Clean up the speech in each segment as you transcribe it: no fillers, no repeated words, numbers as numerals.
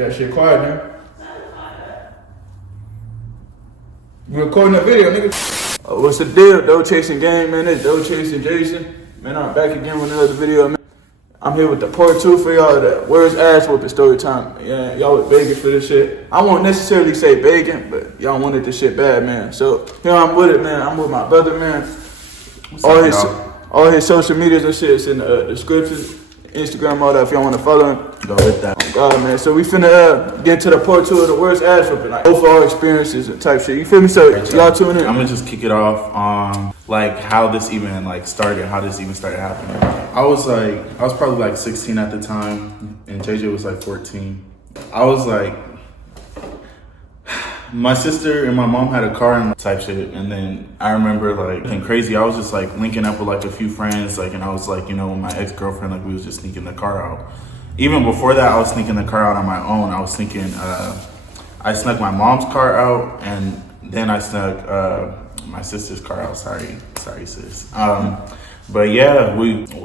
that shit quiet, nigga. You recording a video, nigga. What's the deal? Dough Chasing Gang, man. It's Dough Chasing Jason. Man, I'm back again with another video, man. I'm here with the part 2 for y'all. That where's ass whooping story time. Yeah, y'all was begging for this shit. I won't necessarily say begging, but y'all wanted this shit bad, man. So here I'm with it, man. I'm with my brother, man. All his social medias and shit is in the description. Instagram, all that, if y'all want to follow him. Go with that. Oh God, man. So we finna get to the part 2 of the worst ass whooping. Like, both our experiences and type shit. You feel me? So y'all tune in. I'm gonna just kick it off on like how this even started happening. I was probably like 16 at the time, and JJ was like 14. I was like, my sister and my mom had a car and type shit, and then I remember like being crazy. I was just like linking up with like a few friends, like, and I was like, you know, with my ex-girlfriend, like we was just sneaking the car out. Even before that, I was sneaking the car out on my own. I was thinking, I snuck my mom's car out, and then I snuck my sister's car out. Sorry sis. But yeah,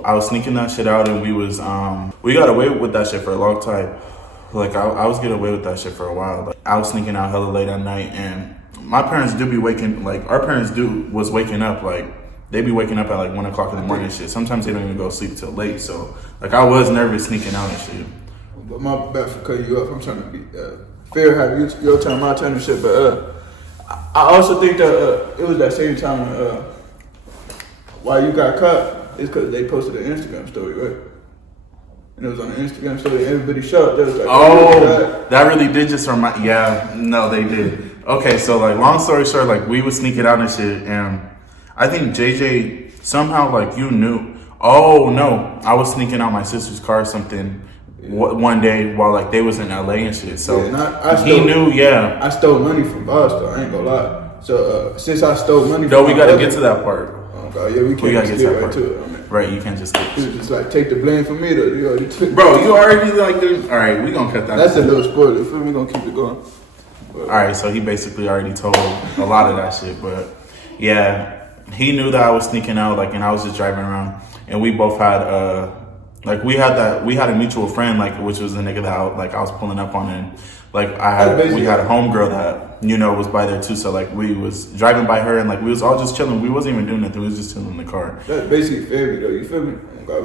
I was sneaking that shit out, and we got away with that shit for a long time. Like, I was getting away with that shit for a while. Like, I was sneaking out hella late at night, and my parents do be waking, like, our parents was waking up, like, they be waking up at, like, 1 o'clock in the morning and shit. Sometimes they don't even go to sleep till late, so, like, I was nervous sneaking out and shit. But my bad for cutting you up. I'm trying to be fair, have your turn, my turn and shit, but, I also think that, it was that same time when, why you got caught, is because they posted an Instagram story, right? And it was on the Instagram story, everybody shot. They was like, oh, that really did just remind. Yeah, no, they did. Okay, so like, long story short, like we would sneak it out and shit, and I think JJ somehow like you knew. Oh no, I was sneaking out my sister's car or something one day while like they was in LA and shit. So he knew. Yeah, I stole money from Boston. I ain't gonna lie. So since I stole money, we gotta get to that part. Oh God, yeah, we can't get right to it. Right, you can't just get it. Just like take the blame from me though. You already took. Bro, you already like this. All right, we gonna cut that. That's a little spoiler. You feel me? We gonna keep it going. But, all right, so he basically already told a lot of that shit, but yeah, he knew that I was sneaking out, like, and I was just driving around, and we both had we had a mutual friend, like, which was the nigga that I was pulling up on, and like we had a homegirl that, you know, was by there too. So like we was driving by her, and like we was all just chilling. We wasn't even doing nothing. We was just chilling in the car. That's basically family though. You feel me?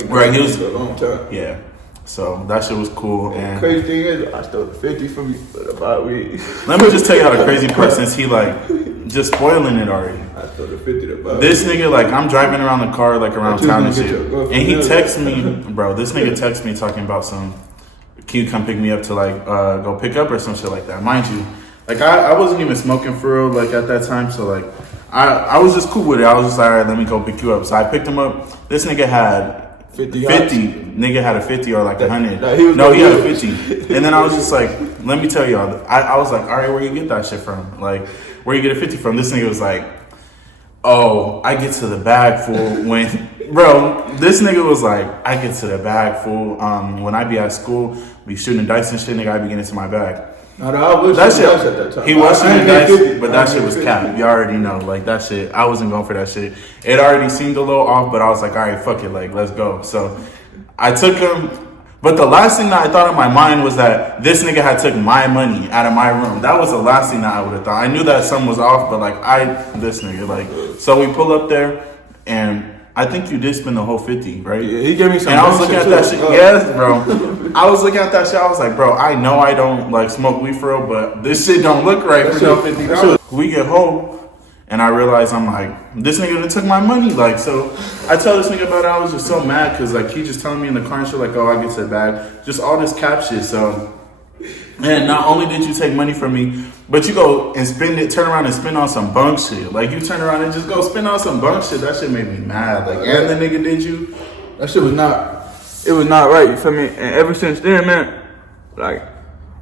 Right. He was for a long time. Yeah. So that shit was cool. And the crazy thing is, I stole the 50 from you for about weed. Let me just tell you how the crazy part, since he like just spoiling it already. I stole the 50 to buy this nigga, like, I'm driving around the car, like around town and shit, and he texts me, bro. This nigga texts me talking about can you come pick me up to like go pick up or some shit like that. Mind you, like I wasn't even smoking for real like at that time, so like I was just cool with it. I was just like, all right, let me go pick you up. So I picked him up. This nigga had 50. Nigga had a 50 or like 100. No, he had a 50. And then I was just like, let me tell y'all. I was like, all right, where you get that shit from? Like, where you get a 50 from? This nigga was like, oh, I get to the bag, fool, when... Bro, this nigga was like, I get to the bag, fool. When I be at school, be shooting dice and shit, nigga, I be getting to my bag. No, I was that shit at that time. He was shooting dice, but that shit was cap. You already know, like that shit. I wasn't going for that shit. It already seemed a little off, but I was like, all right, fuck it, like let's go. So I took him, but the last thing that I thought in my mind was that this nigga had took my money out of my room. That was the last thing that I would have thought. I knew that something was off, but like this nigga, like, so we pull up there, and I think you did spend the whole 50, right? Yeah, he gave me some. And I was looking at that shit. Yes, bro. I was looking at that shit. I was like, bro, I know I don't like smoke weed for real, but this shit don't look right for no $50. We get home, and I realize I'm like, this nigga that took my money. Like, so I tell this nigga about it. I was just so mad because like he just telling me in the car and shit like, oh, I get to the bag, just all this cap shit. So, and not only did you take money from me, but you go and turn around and spend on some bunk shit. Like, you turn around and just go spend on some bunk shit. That shit made me mad. Like, and the nigga did you. That shit was not right, you feel me? And ever since then, man, like,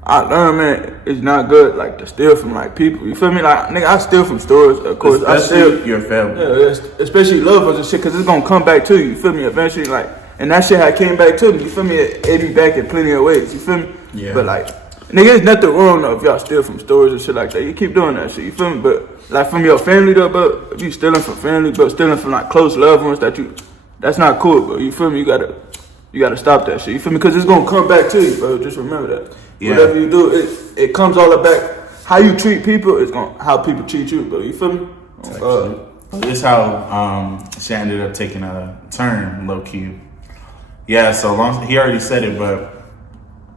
I learned, man, it's not good, like, to steal from, like, people. You feel me? Like, nigga, I steal from stores, of course. Especially I steal your family. Yeah, especially loved ones and shit, because it's going to come back to you feel me? Eventually, like, and that shit had came back to me, you feel me? It ate me back in plenty of ways, you feel me? Yeah. But, like, nigga, there's nothing wrong though if y'all steal from stores and shit like that. You keep doing that shit, you feel me? But like from your family though, bro, if you stealing from family, but stealing from like close loved ones that's not cool, bro. You feel me? You gotta You gotta stop that shit. You feel me? Because it's gonna come back to you, bro. Just remember that. Yeah. Whatever you do, it comes all back. How you treat people is gonna how people treat you, bro. You feel me? This how she ended up taking a turn, low key. Yeah. So long. He already said it, but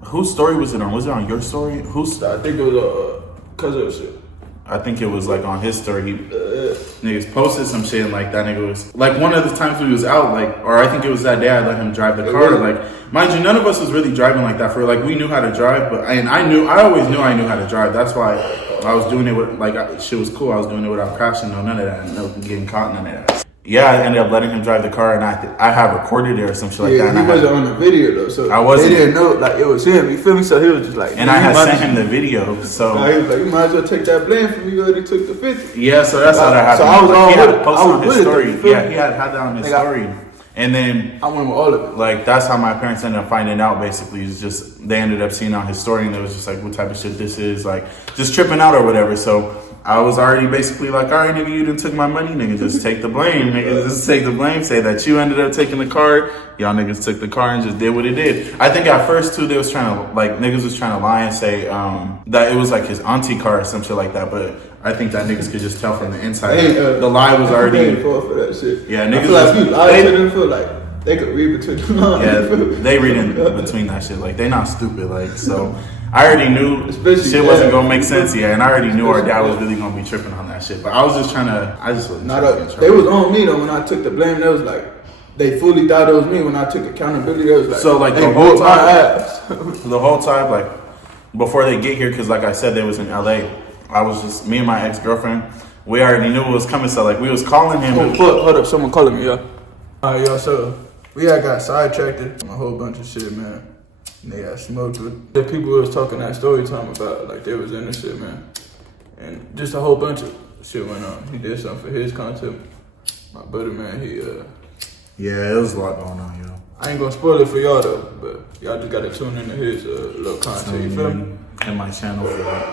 whose story was it on? Was it on your story? I think it was cause of shit. I think it was like on his story. He niggas posted some shit and like that nigga was like one of the times we was out like, or I think it was that day I let him drive the car. Like, mind you, none of us was really driving like that for like we knew how to drive, but I always knew I knew how to drive. That's why I was doing it with like shit was cool. I was doing it without crashing, none of that, no getting caught, none of that. Yeah, I ended up letting him drive the car, and I have recorded it or some shit like that. Yeah, he wasn't on the video though, so I wasn't. They didn't know like it was him. You feel me? So he was just like, and I had sent him the video, so he was like, you might as well take that blame from me. You already took the 50. Yeah, so that's how that happened. So I was all he had with it. post I was on his with it, story. though, Yeah, he had that on his story, and then I went with all of it. like that's how my parents ended up finding out. Basically, it's just they ended up seeing on his story, and it was just like, what type of shit this is, like just tripping out or whatever. So I was already basically like, all right, nigga, you done took my money, nigga, just take the blame, nigga, just take the blame. Say that you ended up taking the car, y'all niggas took the car and just did what it did. I think at first too, they was trying to like niggas was trying to lie and say that it was like his auntie car or some shit like that, but I think that niggas could just tell from the inside. The lie was already for that shit. Yeah, niggas. I feel like you lied to them for like they could read between the lines. Yeah, they read in between that shit. Like they not stupid. Like so. I already knew especially shit wasn't gonna make sense, yeah, and I already knew our dad was really gonna be tripping on that shit. But I was just trying to, I just wasn't trying to get in trouble. They was on me though when I took the blame. They was like, they fully thought it was me when I took accountability. They was like, so like the whole time, like before they get here, because like I said, they was in LA. I was just me and my ex-girlfriend. We already knew what was coming, so like we was calling him. Hold up, someone calling me, yo. Alright, yo, so we had got sidetracked on a whole bunch of shit, man. And they got smoked with the people who was talking that story time about, like they was in this shit, man. And just a whole bunch of shit went on. He did something for his content. My brother, man, yeah, it was a lot going on, yo. I ain't gonna spoil it for y'all though, but y'all just gotta tune into his little content, you feel me? Hit my channel,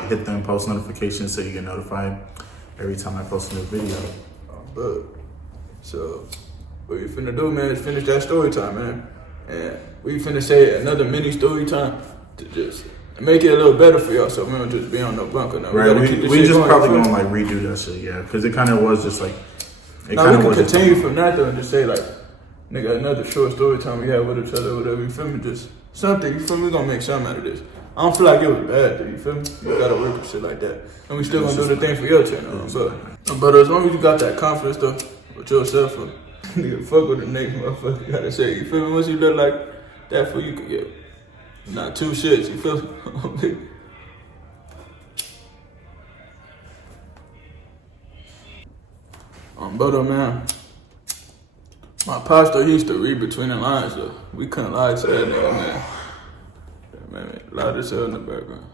hit them post notifications so you get notified every time I post a new video. But so what we finna do, man, is finish that story time, man. And we finna say another mini story time to just make it a little better for y'all, so we don't just be on no bunker now. Right, we just probably gonna like redo that shit, yeah, because it kind of was just like. Now we can continue from that though and just say like, nigga, another short story time we had with each other, whatever. You feel me? Just something. You feel me? We gonna make something out of this. I don't feel like it was bad, though. You feel me? You gotta work with shit like that, and we still gonna do the thing for your channel. But as long as you got that confidence though with yourself. Nigga, fuck with the next motherfucker. Gotta say, you feel me? Once you look like that, for you could get not two shits. You feel me? But man, my pastor he used to read between the lines though. We couldn't lie to that nigga, man. Man, loud as hell in the background.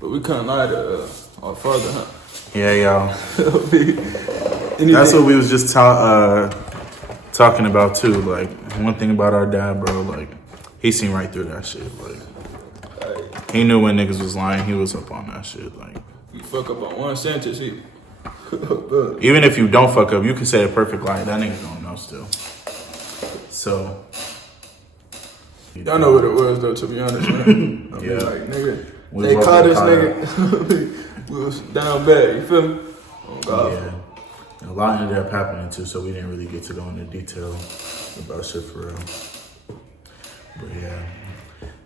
But we couldn't lie to our father, huh? Yeah, y'all. That's what we was just talking about too. Like one thing about our dad, bro, like he seen right through that shit. Like he knew when niggas was lying. He was up on that shit. Like you fuck up on one sentence, he. Even if you don't fuck up, you can say a perfect lie. That nigga don't know still. So y'all know what it was though. To be honest, man. I mean, like nigga, they caught this nigga. We was down bad. You feel me? Oh God. Yeah. A lot ended up happening too, so we didn't really get to go into detail about shit for real. But yeah,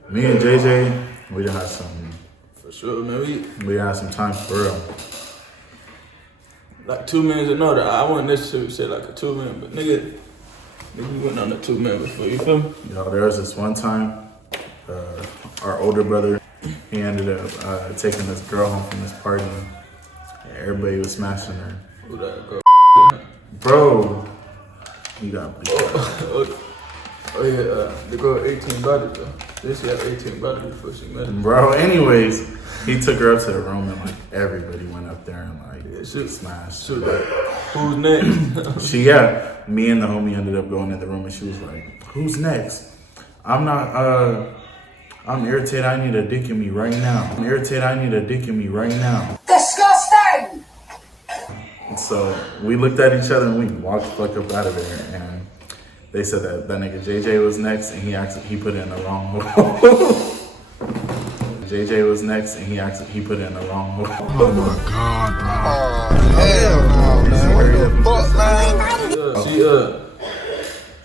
me and JJ, we done had some. For sure, man. We done had some time for real. Like 2 minutes or no, I wouldn't necessarily say like a 2 minute, but nigga, we went on a 2 minute before, you feel me? Yo, there was this one time, our older brother, he ended up taking this girl home from this party, and everybody was smashing her. Who that girl? Bro, he got beat. Oh yeah, the girl 18 bodies though. This had 18 bodies before she met him. Bro, anyways, he took her up to the room and like everybody went up there and like she smashed. She was like, who's next? Me and the homie ended up going in the room and she was like, who's next? I'm irritated, I need a dick in me right now. I'm irritated, I need a dick in me right now. Disgusting! So we looked at each other and we walked the fuck up out of there. And They said that nigga JJ was next, and he put it in the wrong hole. JJ was next, and he put it in the wrong hole. Oh my God, bro. Oh, hell no. What the fuck, man?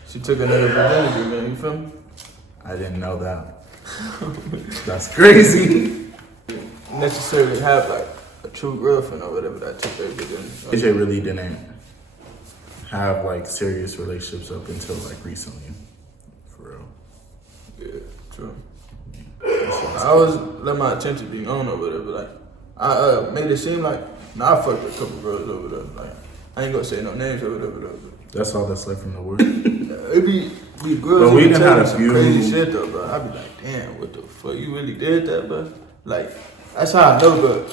She took another virginity, man. You feel me? I didn't know that. That's crazy. Necessarily have like a true girlfriend or whatever that took their virginity. JJ really didn't have like serious relationships up until like recently. For real. Yeah, true. I always let my attention be known or whatever. Like, I made it seem like, I fucked with a couple girls over there. Like, I ain't gonna say no names or whatever. But that's all that's left from the word. It be girls. But we done had tell me a some few crazy shit though, bro. I be like, damn, what the fuck? You really did that, bro? Like, that's how I know, bro.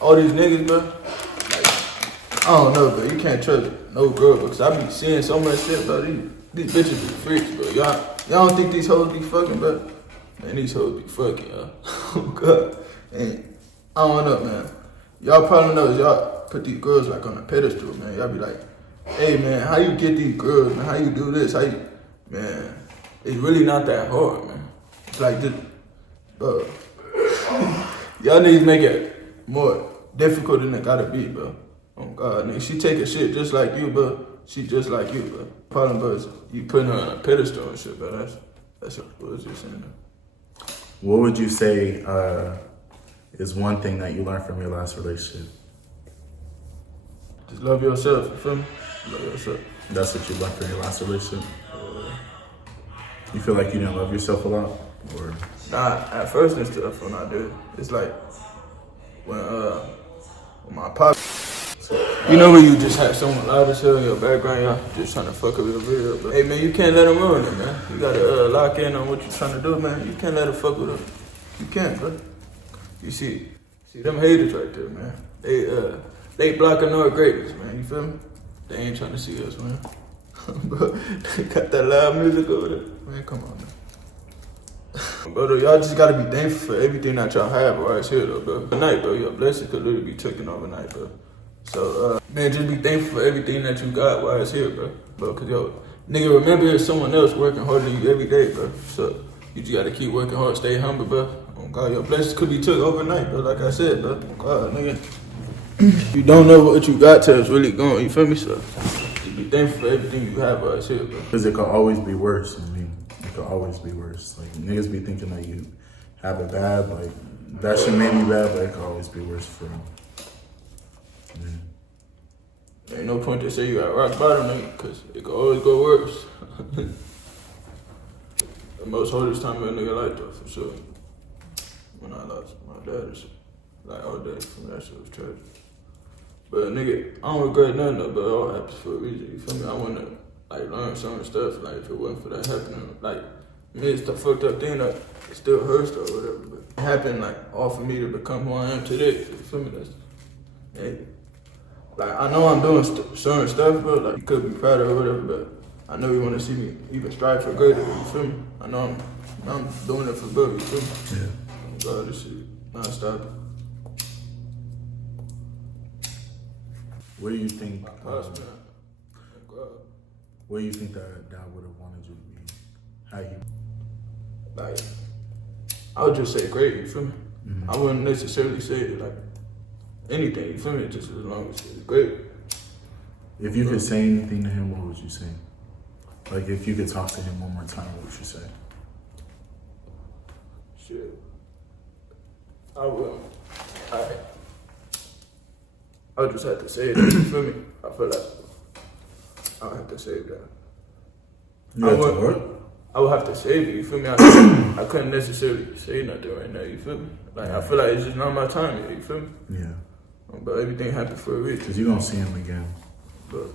All these niggas, bro. Like, I don't know, bro. You can't trust no girl, because I be seeing so much shit, bro. These bitches be freaks, bro. Y'all don't think these hoes be fucking, bro? Man, these hoes be fucking, y'all. Oh, God. And I don't know, man. Y'all probably know is y'all put these girls, like, on a pedestal, man. Y'all be like, hey, man, how you get these girls, man? How you do this? Man, it's really not that hard, man. It's like, just, bro. Y'all need to make it more difficult than it gotta be, bro. Oh, God, nigga. She take a shit just like you, bro. She just like you, bro. Problem, bro, is you putting her on a pedestal and shit, bro. That's what was you saying, though. What would you say is one thing that you learned from your last relationship? Just love yourself, you feel me? Love yourself. That's what you learned from your last relationship? You feel like you didn't love yourself a lot? Or? Nah, at first and stuff when I did. It's like when my pop, you know when you just have someone loud as hell in your background, y'all just trying to fuck up your video. But hey man, you can't let them ruin it, man. You gotta lock in on what you're trying to do, man. You can't let them fuck with them. You can't, bro. You see them haters right there, man. They blocking our greatness, man. You feel me? They ain't trying to see us, man. Bro, they got that loud music over there. Man, come on, man. Bro, y'all just gotta be thankful for everything that y'all have right here, though, bro. Tonight, bro, your blessing could literally be taken overnight, bro. So, man, just be thankful for everything that you got while it's here, bro. Because, yo, nigga, remember there's someone else working harder than you every day, bro. So, you just gotta keep working hard, stay humble, bro. Oh, God, your blessings could be took overnight, bro, like I said, bro. Oh, God, nigga. You don't know what you got till it's really gone, you feel me? So, just be thankful for everything you have while it's here, bro. Because it could always be worse. I mean, it could always be worse. Like, niggas be thinking that you have it bad, like, that shit made me bad, but it could always be worse for them. Ain't no point to say you at rock bottom, nigga, because it could always go worse. The most hardest time of a nigga life, though, for sure. When I lost my dad and shit. Like, all day, from that shit was tragic. But, nigga, I don't regret nothing, though, but it all happens for a reason, you feel me? I want to, like, learn some stuff, like, if it wasn't for that happening. Like, I mean, it's the fucked up thing, like, it still hurts, though, whatever, but it happened, like, all for me to become who I am today, you feel me? Like, I know I'm doing certain stuff, but like, you could be proud of or whatever, but I know you want to see me even strive for greater, you feel me? I know I'm doing it for good, you feel me? Yeah. Oh God, this shit non-stop. What do you think? My pops, man. God. What do you think that dad would have wanted you to be? How you? Like, I would just say great, you feel me? Mm-hmm. I wouldn't necessarily say like anything, you feel me? Just as long as it's great. If you could say anything to him, what would you say? Like, if you could talk to him one more time, what would you say? Shit. I will. I just have to say it, you feel me? I feel like I have to save that. You have to what? I would have to save it, you feel me? I couldn't necessarily say nothing right now, you feel me? Like, I feel like it's just not my time yet, you feel me? Yeah. But everything happened for a reason. Because you're going to see him again. But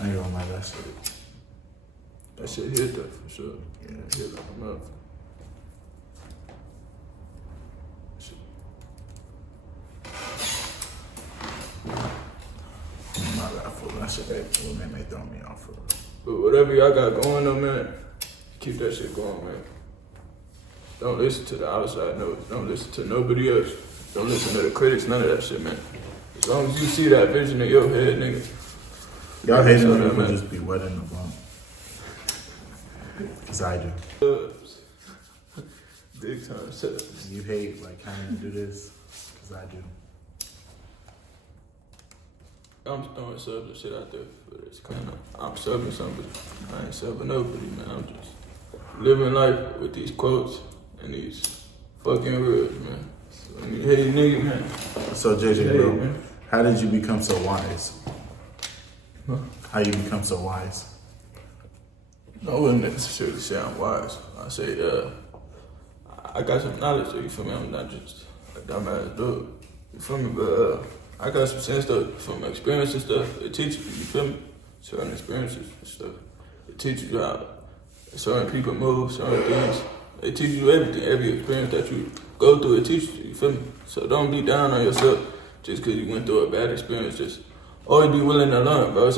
I ain't gonna lie, that shit hit that for sure. Yeah. Hit like a motherfucker. My bad, fool. That shit may throw me off for real. But whatever y'all got going on, man, keep that shit going, man. Don't listen to the outside noise. Don't listen to nobody else. Don't listen to the critics, none of that shit, man. As long as you see that vision in your head, nigga, Y'all hate it when people just be wet in the blunt. Cause I do. Big time subs. You hate like having to do this. Cause I do. I'm throwing subs and shit out there for this kind of. I'm subbing somebody. I ain't subbing nobody, man. I'm just living life with these quotes and these fucking words, man. So, you hate nigga, man. So JJ, bro, how did you become so wise? Huh? How you become so wise? I wouldn't necessarily say I'm wise. I say, I got some knowledge, so you feel me? I'm not just a dumbass dude. You feel me? But I got some sense though from experience and stuff. It teaches you, you feel me? Certain experiences and stuff. It teaches you how certain people move, certain things. It teaches you everything. Every experience that you go through, it teaches you, you feel me? So don't be down on yourself just because you went through a bad experience. Just always be willing to learn, bro.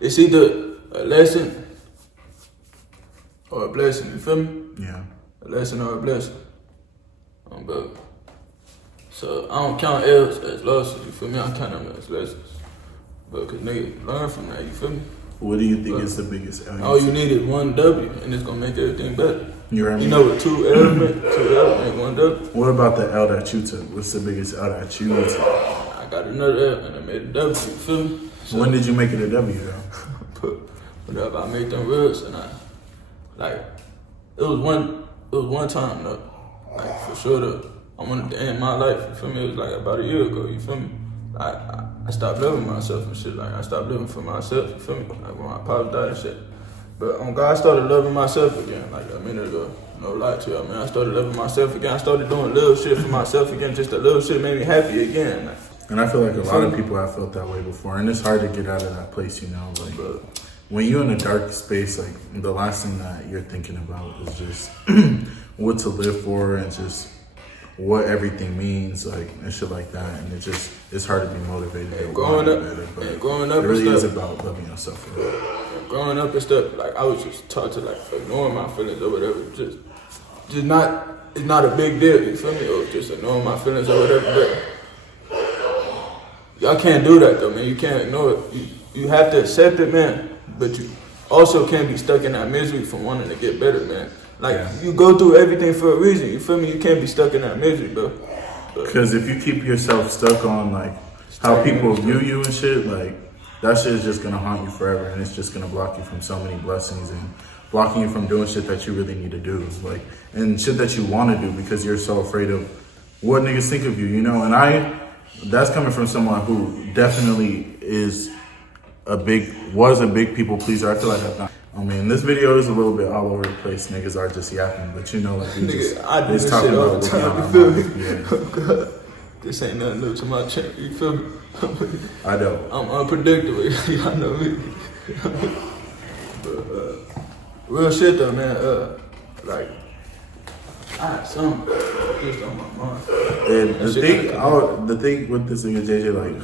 It's either a lesson or a blessing, you feel me? Yeah. A lesson or a blessing. Bro. So I don't count L's as losses, you feel me? I count them as lessons. But cause nigga, learn from that, you feel me? What do you think is the biggest L? All you need is one W and it's gonna make everything better. You know what I mean? You know what two L's make? Two L's make one W. What about the L that you took? What's the biggest L that you took? I got another L and I made a W, you feel me? So, when did you make it a W though? whatever, I made them reels and it was one time though. Like for sure though. I wanted to end my life, you feel me? It was like about a year ago, you feel me? I stopped loving myself and shit, like I stopped living for myself, you feel me? Like when my pops died and shit. But on God, I started loving myself again, like a minute ago. No lie to you, man. I started loving myself again. I started doing little shit for myself again. Just a little shit made me happy again. Like, and I feel like a lot of people have felt that way before, and it's hard to get out of that place, you know? Like, when you're in a dark space, like, the last thing that you're thinking about is just what to live for and just what everything means, like, and shit like that. And it's hard to be motivated. And growing up, it really is about loving yourself. Growing up and stuff, like, I was just taught to, like, ignore my feelings or whatever. Just not, it's not a big deal, you feel me? Or just ignoring my feelings or whatever. But y'all can't do that, though, man. You can't ignore it. You have to accept it, man. But you also can't be stuck in that misery from wanting to get better, man. Like, you go through everything for a reason, you feel me? You can't be stuck in that misery, bro. Because if you keep yourself stuck on, like, how people view you and shit, like, that shit is just gonna haunt you forever, and it's just gonna block you from so many blessings and blocking you from doing shit that you really need to do, like, and shit that you want to do because you're so afraid of what niggas think of you, you know? And that's coming from someone who definitely was a big people pleaser. I feel like I've not. I mean, this video is a little bit all over the place. Niggas are just yapping, but you know, like, we I do this shit all the time, you feel me? Yeah. Oh, God. This ain't nothing new to my channel, you feel me? I know. I'm unpredictable, y'all know me. But, real shit though, man, like, I had something just on my mind. And the thing with this nigga JJ, like,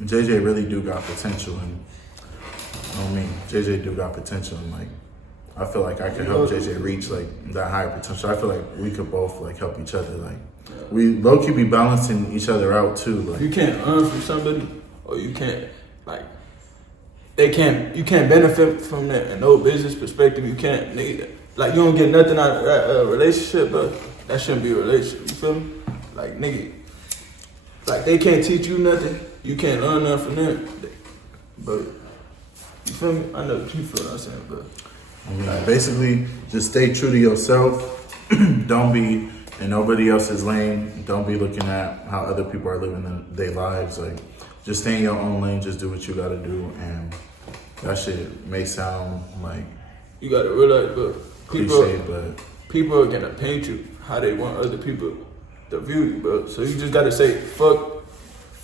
JJ really do got potential, and JJ do got potential, and like, I feel like I could help JJ reach like that higher potential. I feel like we could both like help each other. Like, we low key be balancing each other out too. Like, you can't earn from somebody, or you can't like you can't benefit from that in no business perspective. You can't, nigga, like, you don't get nothing out of that relationship, but that shouldn't be a relationship. You feel me? Like, nigga, like, they can't teach you nothing. You can't learn nothing from them. But you feel me? I know what you feel. I'm saying, but I mean, like, basically, just stay true to yourself. Don't be in nobody else's lane. Don't be looking at how other people are living their lives. Like, just stay in your own lane. Just do what you gotta do. And that shit may sound like you gotta realize, but people are gonna paint you how they want other people to view you, bro. So you just gotta say, fuck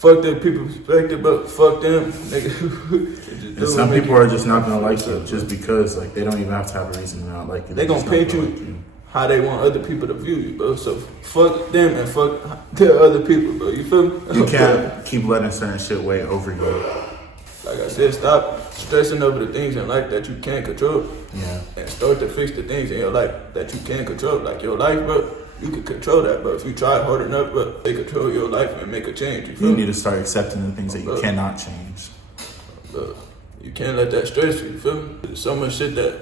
the people's perspective, but fuck them, nigga. And some people are just not gonna like you just because, like, they don't even have to have a reason to not like you. They gonna paint you how they want other people to view you, bro. So fuck them and fuck the other people, bro. You feel me? You can't keep letting certain shit weigh over you. Like I said, stop stressing over the things in life that you can't control. Yeah. And start to fix the things in your life that you can't control. Like your life, bro. You can control that, but if you try hard enough, bro, they control your life and make a change. You need to start accepting the things that you cannot change. You can't let that stress you feel me? There's so much shit that,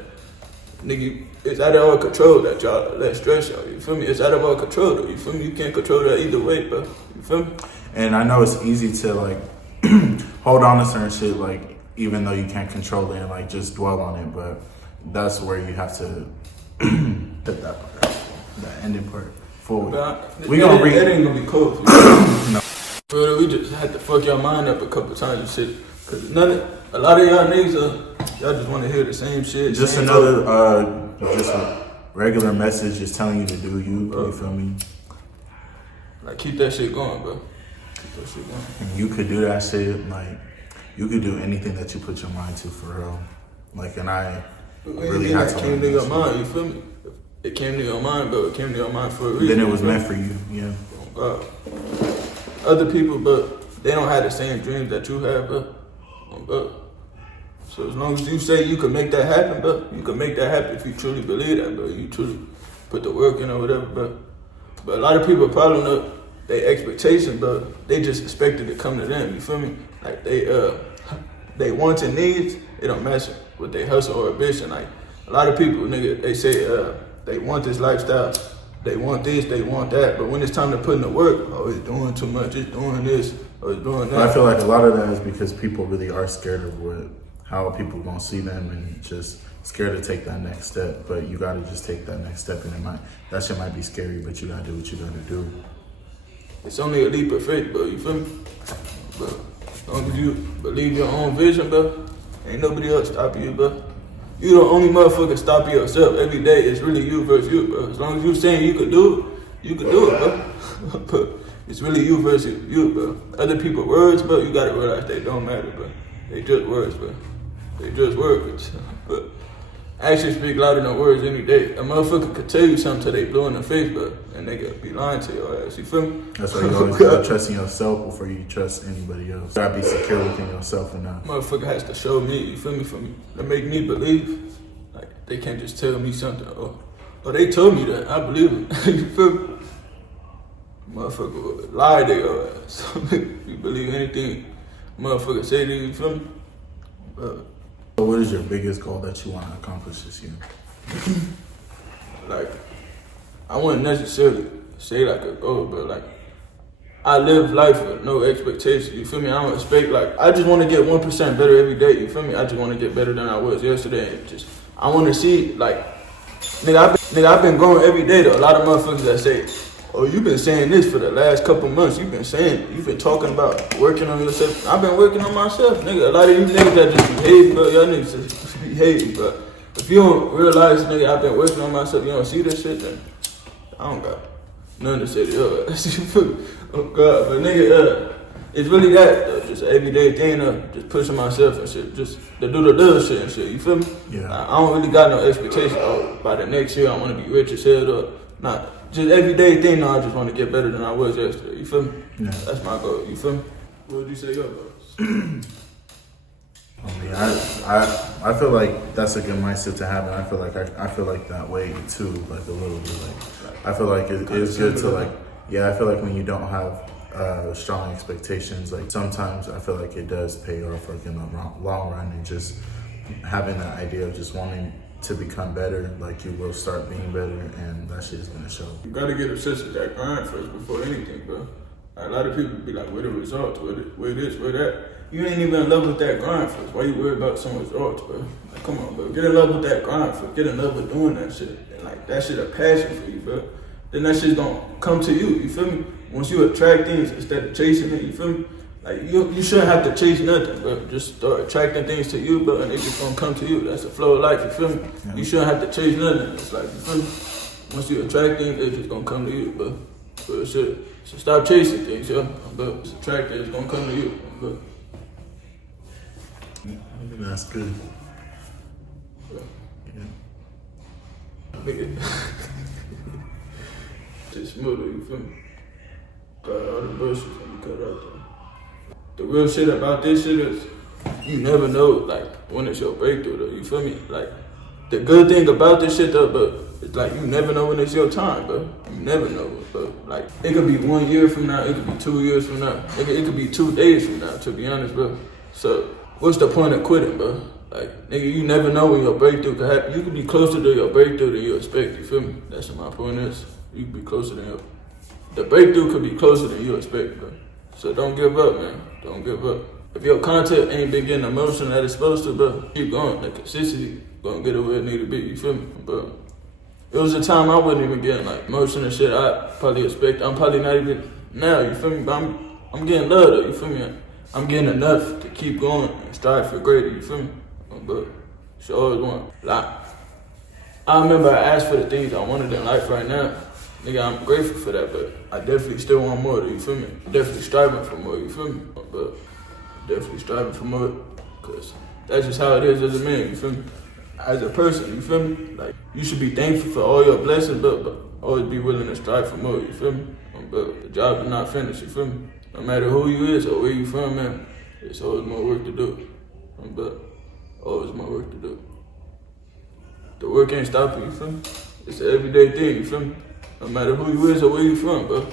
nigga, it's out of our control that y'all let stress y'all, you feel me? It's out of our control though, you feel me? You can't control that either way, bro, you feel me? And I know it's easy to like hold on to certain shit, like even though you can't control it and like just dwell on it, but that's where you have to hit that ending part forward. We gonna bring that ain't gonna be cool. No. Bro, we just had to fuck your mind up a couple times and shit. Cause a lot of y'all niggas, y'all just want to hear the same shit. Just same another, just a regular message just telling you to do you. You feel me? Like keep that shit going, bro. Keep that shit going. And you could do that shit. Like you could do anything that you put your mind to, for real. Like, and I really had to came to your mind. You feel me? It came to your mind, bro. It came to your mind for a reason. Then it was meant for you. Yeah. Other people, but they don't have the same dreams that you have, bro. So as long as you say you can make that happen, bro, you can make that happen if you truly believe that, bro. You truly put the work in or whatever, bro. But a lot of people probably know their expectations, bro. They just expect it to come to them. You feel me? Like they wants and needs, it don't match with their hustle or ambition. Like a lot of people, nigga, they say they want this lifestyle. They want this, they want that, but when it's time to put in the work, oh, it's doing too much, it's doing this, or it's doing that. But I feel like a lot of that is because people really are scared of how people gonna see them and just scared to take that next step. But you gotta just take that next step, and that shit might be scary, but you gotta do what you gotta do. It's only a leap of faith, bro, you feel me? But as long as you believe your own vision, bro, ain't nobody else stopping you, bro. You the only motherfucker stopping yourself every day. It's really you versus you, bro. As long as you saying you could do it, you could do it, bro. But it's really you versus you, bro. Other people's words, bro, you gotta realize they don't matter, bro. They just words, bro. They just words. But actions speak louder than words any day. A motherfucker could tell you something till they blow in the face, bro, and they could be lying to your ass. You feel me? That's why you always gotta trust in yourself before you trust anybody else. You gotta be secure within yourself enough. Motherfucker has to show me, you feel me, for me to make me believe. Like they can't just tell me something. Oh, they told me that. I believe it. You feel me? Motherfucker would lie to your ass. You believe anything motherfucker say to you, you feel me? So what is your biggest goal that you want to accomplish this year? Like, I wouldn't necessarily say like a goal, but like, I live life with no expectations, you feel me? I don't expect, like, I just want to get 1% better every day, you feel me? I just want to get better than I was yesterday. And just, I want to see, like, nigga, I've been growing every day though. A lot of motherfuckers that say, oh, you've been saying this for the last couple months. You've been talking about working on yourself. I've been working on myself, nigga. A lot of you niggas that just behave, bro, y'all niggas just behave, bro. If you don't realize, nigga, I've been working on myself, you don't see this shit, then I don't got nothing to say to your ass. Oh, God. But, nigga, it's really that, though. Just an everyday thing, just pushing myself and shit. Just to do the little shit and shit, you feel me? Yeah. I don't really got no expectation. Oh, by the next year, I want to be rich as hell, though. Nah. Just everyday thing, no, I just want to get better than I was yesterday. You feel me? Yeah. That's my goal. You feel me? What would you say your goals? I feel like that's a good mindset to have, and I feel like that way too, like a little bit. Like I feel like it is good to like, yeah. I feel like when you don't have strong expectations, like sometimes I feel like it does pay off, like in the long run, and just having that idea of just wanting to become better, like you will start being better, and that shit is gonna show. You gotta get obsessed with that grind first before anything, bro. A lot of people be like, where the results, where this, where that. You ain't even in love with that grind first. Why you worry about some results, bro? Like, come on, bro. Get in love with that grind first. Get in love with doing that shit. And like, that shit a passion for you, bro. Then that shit's gonna come to you feel me? Once you attract things instead of chasing it, you feel me? Like, you shouldn't have to chase nothing, bro. Just start attracting things to you, bro, and they just gonna come to you. That's the flow of life, you feel me? Yeah. You shouldn't have to chase nothing. It's like, you feel me? Once you attract things, they just gonna come to you, bro. So stop chasing things, yo. But it's attracting, it's gonna come to you, bro. That's good. Nigga. Just smoother, you feel me? Got all the bushes and cut out there. The real shit about this shit is you never know, like, when it's your breakthrough, though. You feel me? Like, the good thing about this shit, though, but it's like you never know when it's your time, bro. You never know, bro. Like, it could be 1 year from now, it could be 2 years from now, it could be 2 days from now, to be honest, bro. So what's the point of quitting, bro? Like, nigga, you never know when your breakthrough could happen. You could be closer to your breakthrough than you expect, you feel me? That's what my point is. You could be closer than the breakthrough could be closer than you expect, bro. So don't give up, man. Don't give up. If your content ain't been getting the motion that it's supposed to, bro, keep going. Like, consistency gonna get it where it need to be, you feel me? But it was a time I wasn't even getting, like, motion and shit I probably expect. I'm probably not even now, you feel me? But I'm getting love, though, you feel me? I'm getting enough to keep going and strive for greater, you feel me? But she always want. Like, I remember I asked for the things I wanted in life right now. Nigga, I'm grateful for that, but I definitely still want more, you feel me? I'm definitely striving for more, you feel me? But definitely striving for more, cause that's just how it is as a man, you feel me? As a person, you feel me? Like, you should be thankful for all your blessings, but always be willing to strive for more, you feel me? But the job is not finished, you feel me? No matter who you is or where you from, man, there's always more work to do. But always more work to do. The work ain't stopping, you feel me? It's an everyday thing, you feel me? No matter who you is or where you from, bro.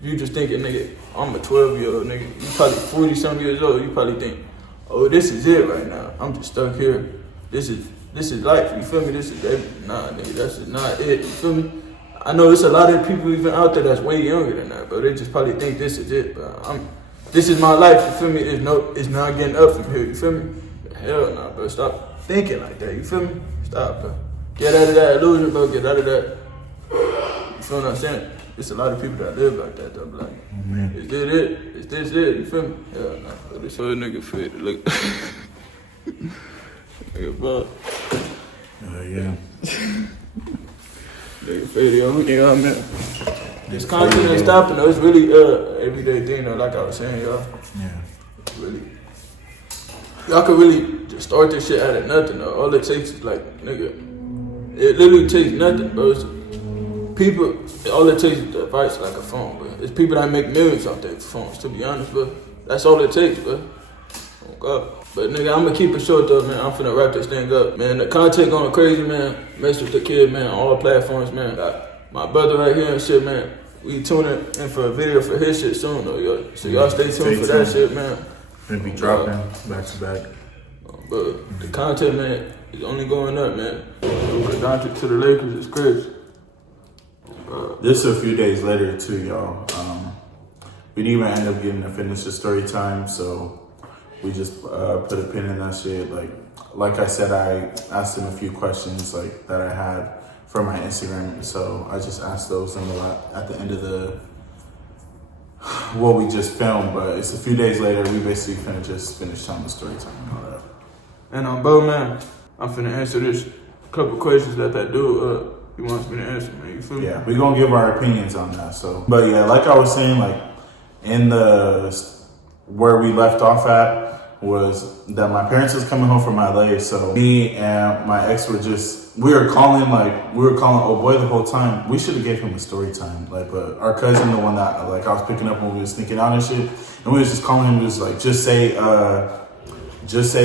You just thinking, nigga, I'm a 12-year-old, nigga. You probably 40-some years old. You probably think, oh, this is it right now. I'm just stuck here. This is life, you feel me? This is everything. Nah, nigga, that's just not it, you feel me? I know there's a lot of people even out there that's way younger than that, but they just probably think this is it, bro. This is my life, you feel me? It's not getting up from here, you feel me? Hell nah, bro. Stop thinking like that, you feel me? Stop, bro. Get out of that illusion, bro. Get out of that. You feel what I'm saying? There's a lot of people that live like that, though. Like, is this it? Is this it? You feel me? Hell nah. But this whole nigga fit. Look. Nigga, bro. Yeah. Nigga fit, yo. You know what I mean? This content ain't stopping, though. It's really everyday thing, though, like I was saying, y'all. Yeah. Really. Y'all could really just start this shit out of nothing, though. All it takes is, like, nigga, it literally takes nothing, bro. People, all it takes is the device, like a phone, bro. It's people that make millions off their phones, to be honest, bro. That's all it takes, bro. Oh, God. But, nigga, I'm gonna keep it short, though, man. I'm finna wrap this thing up. Man, the content going crazy, man. Mess with the kid, man, on all platforms, man. Got my brother right here and shit, man. We tuning in for a video for his shit soon, though, yo. So y'all stay tuned for that shit, man. We'll be dropping back to back. But the content, man, is only going up, man. Production to the Lakers is crazy. This is a few days later, too, y'all. We didn't even end up getting to finish the story time, so we just put a pin in that shit. Like I said, I asked him a few questions like that I had for my Instagram, so I just asked those at the end of what we just filmed. But it's a few days later. We basically finished telling the story time and all that. And bro, man, I'm finna answer this couple questions that dude he wants me to answer, man. You feel me? Yeah, we're gonna give our opinions on that. So, but yeah, like I was saying, like in where we left off at was that my parents was coming home from LA. So me and my ex we were calling old boy the whole time. We should have gave him a story time, like, but our cousin, the one that like I was picking up when we were sneaking out and shit, and we was just calling him, just like, just say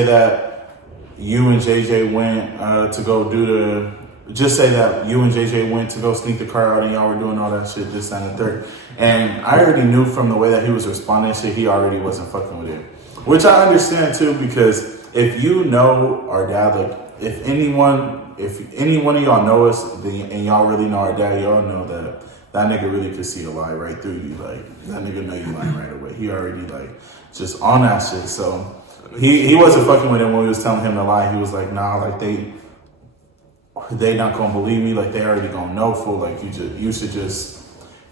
that you and JJ went to go just say that you and JJ went to go sneak the car out and y'all were doing all that shit, this, that, and the third. And I already knew from the way that he was responding shit, he already wasn't fucking with it. Which I understand too, because if you know our dad, like if any one of y'all know us and y'all really know our dad, y'all know that nigga really could see a lie right through you. Like that nigga know you lying right away. He already like just on that shit. So he wasn't fucking with him when we was telling him to lie. He was like, nah, like they not gonna believe me. Like they already gonna know, fool. Like you should just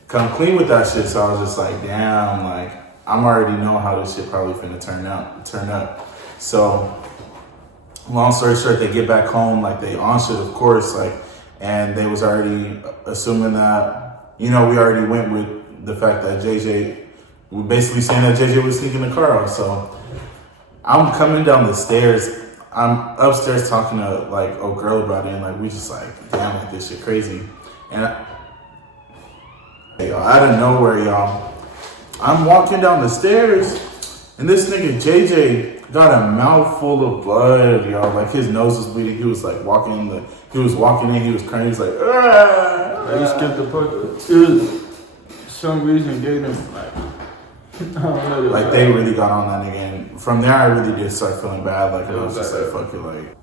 come clean with that shit. So I was just like, damn, like I'm already know how this shit probably finna turn up. So long story short, they get back home, like they on shit, of course, like, and they was already assuming that, you know, we already went with the fact that we basically saying that JJ was sneaking the car out. So I'm coming down the stairs. I'm upstairs talking to like a girl about it, and like we just like, damn, like this shit crazy. And out of nowhere, y'all, I'm walking down the stairs, and this nigga JJ got a mouthful of blood, y'all. Like his nose was bleeding. He was like walking in, he was crying. He was like, ah. Like, he skipped the part. It was some reason gave him like I don't know. Like they really got on that nigga. And from there, I really did start feeling bad. Like I was just like, fuck it, like.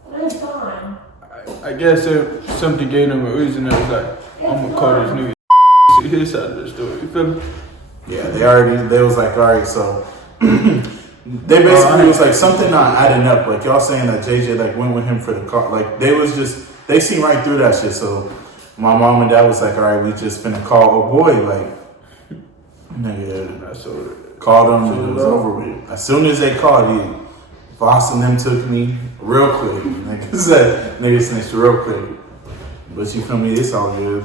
I guess if something gave them a reason, it was like, I'm gonna call this nigga see his side of the story. You feel me? Yeah, they was like, all right, so they basically was like something not adding up. Like y'all saying that JJ like went with him for the car. Like they seen right through that shit. So my mom and dad was like, all right, we just finna call oh boy, like nigga called him and it was over with. As soon as they called, Boss and them took me real quick. Nigga snitched real quick. But you feel me, it's all good.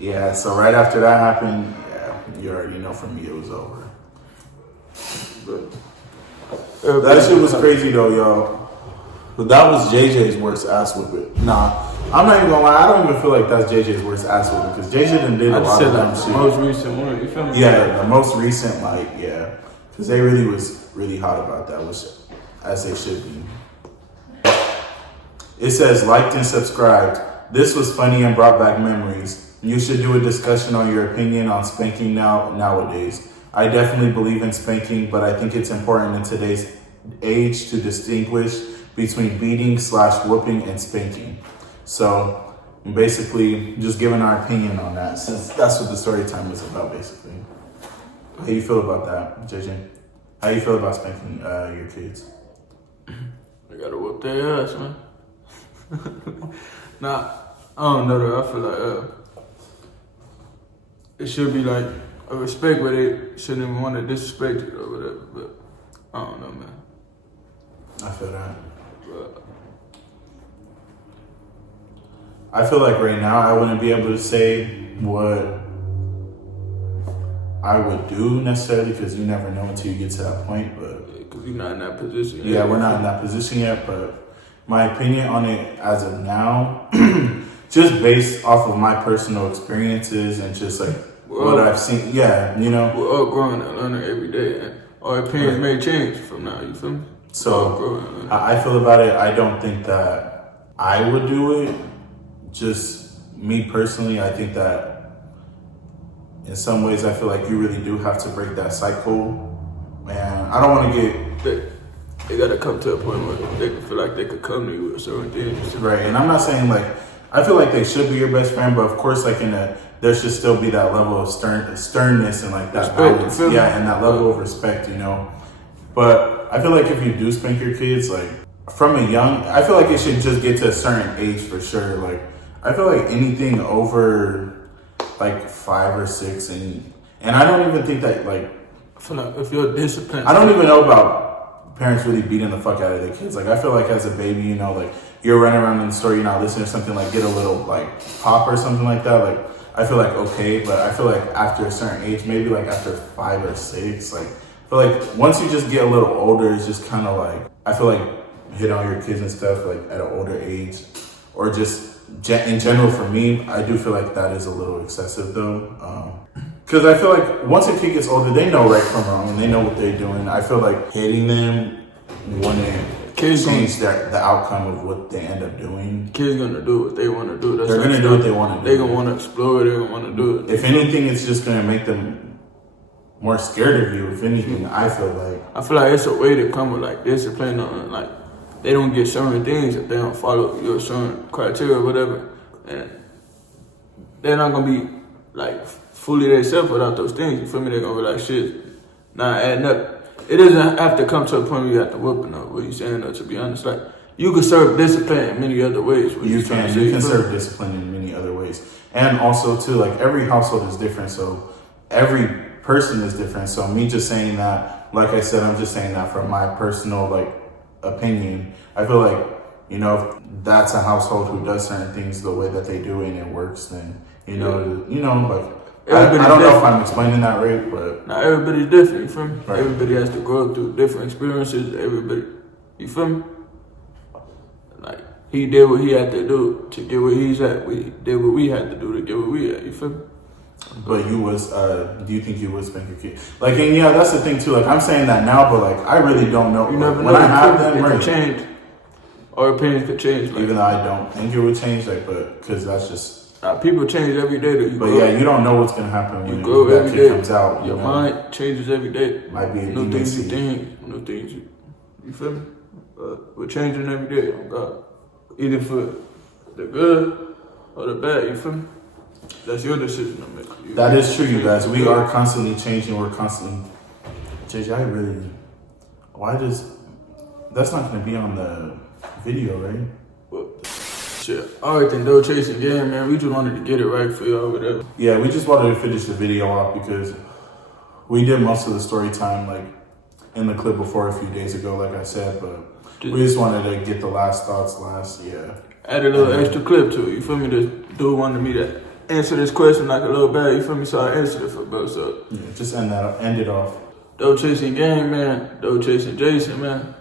Yeah, so right after that happened, yeah, you already know for me it was over. But that shit was crazy though, y'all. But that was JJ's worst ass whooping. Nah, I'm not even gonna lie, I don't even feel like that's JJ's worst ass whooping because JJ done did a lot of dumb shit. The most recent one, you feel me? Yeah, the most recent, like, yeah. Because they really was really hot about that, which as they should be. It says, liked and subscribed. This was funny and brought back memories. You should do a discussion on your opinion on spanking nowadays. I definitely believe in spanking, but I think it's important in today's age to distinguish between beating/whooping and spanking. So basically, just giving our opinion on that, since that's what the story time was about, basically. How you feel about that, JJ? How you feel about spanking your kids? I gotta whoop their ass, man. Nah, I don't know though. I feel like it should be like a respect, but they shouldn't even want to disrespect it or whatever. But I don't know, man. I feel that. But I feel like right now I wouldn't be able to say what I would do necessarily because you never know until you get to that point. But because you're not in that position. Yeah, we're not in that position yet. But my opinion on it as of now, just based off of my personal experiences and just like what I've seen. Yeah, you know. We're all growing and learning every day. And our opinions may change from now, you feel me? So I feel about it, I don't think that I would do it. Just me personally, I think that in some ways I feel like you really do have to break that cycle. And I don't want to get... They gotta come to a point where they can feel like they could come to you with certain things. Right, and I'm not saying like, I feel like they should be your best friend, but of course like there should still be that level of sternness and like that balance. Yeah, and that level of respect, you know. But I feel like if you do spank your kids, like from a young, I feel like it should just get to a certain age for sure. Like I feel like anything over like 5 or 6 and I don't even think that like, I feel like if you're disciplined, I don't even know about parents really beating the fuck out of their kids. Like I feel like as a baby, you know, like you're running around in the store, you're not listening to something, like get a little like pop or something like that. Like I feel like okay, but I feel like after a certain age, maybe like after 5 or 6, like I feel like once you just get a little older, it's just kind of like, I feel like hit on your kids and stuff like at an older age, or just in general for me, I do feel like that is a little excessive though. Because I feel like once a kid gets older, they know right from wrong and they know what they're doing. I feel like hitting them wouldn't change the outcome of what they end up doing. Kids gonna do what they want to do. They're gonna do what they want to do. They're gonna want to explore. They're gonna want to do it. If anything, it's just gonna make them more scared of you. If anything, I feel like it's a way to come with like discipline on like they don't get certain things if they don't follow your certain criteria or whatever, and they're not gonna be like fully themselves without those things. You feel me? They're gonna be like shit, not adding up. It doesn't have to come to a point where you have to whoop up. What you saying though? To be honest, like you can serve discipline in many other ways. You can serve discipline in many other ways, and also too like every household is different, so every person is different. So me just saying that, like I said, I'm just saying that from my personal like opinion. I feel like, you know, if that's a household who does certain things the way that they do and it works, then you know like I don't know if I'm explaining that right, but now everybody's different. You feel me? Right. Everybody has to grow through different experiences. Everybody, you feel me? Like he did what he had to do to get where he's at. We did what we had to do to get where we at. You feel me? But you was, do you think you would spank your kid? Like, and yeah, that's the thing too. Like, I'm saying that now, but like, I really don't know. You never know. When I have them, it could change. Our opinions could change. Like, even though I don't think it would change, like, but because that's just People change every day. That you But grow. yeah, you don't know what's gonna happen when You grow that every kid day. comes out. Your know? mind changes every day. Might be a No things you DMC. think. No things you feel me? We're changing every day. Oh God. Either for the good or the bad. You feel me? That's your decision to make. That is true, you guys. We are constantly changing. We're constantly changing. I really. Why does? That's not gonna be on the video, right? Shit. Alright then, though, chasing game, man. We just wanted to get it right for y'all, whatever. Yeah, we just wanted to finish the video off because we did most of the story time like in the clip before a few days ago, like I said, but we just wanted to get the last thoughts Add a little extra clip to it, you feel me? This dude wanted me to answer this question like a little bad, you feel me? So I answered it for bro. So yeah, just end it off. though chasing game, man. Though chasing Jason, man.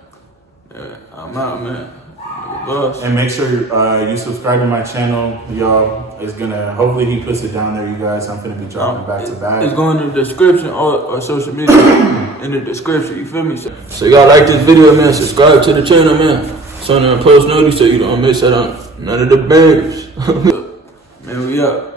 Yeah, I'm out, man. Boss. And make sure you subscribe to my channel, y'all. It's gonna hopefully he puts it down there, you guys. I'm gonna be dropping back to back. It's going in the description or social media in the description, you feel me? So y'all like this video, man, subscribe to the channel, man. Turn on post notice so you don't miss out on none of the bangers. Man, we out.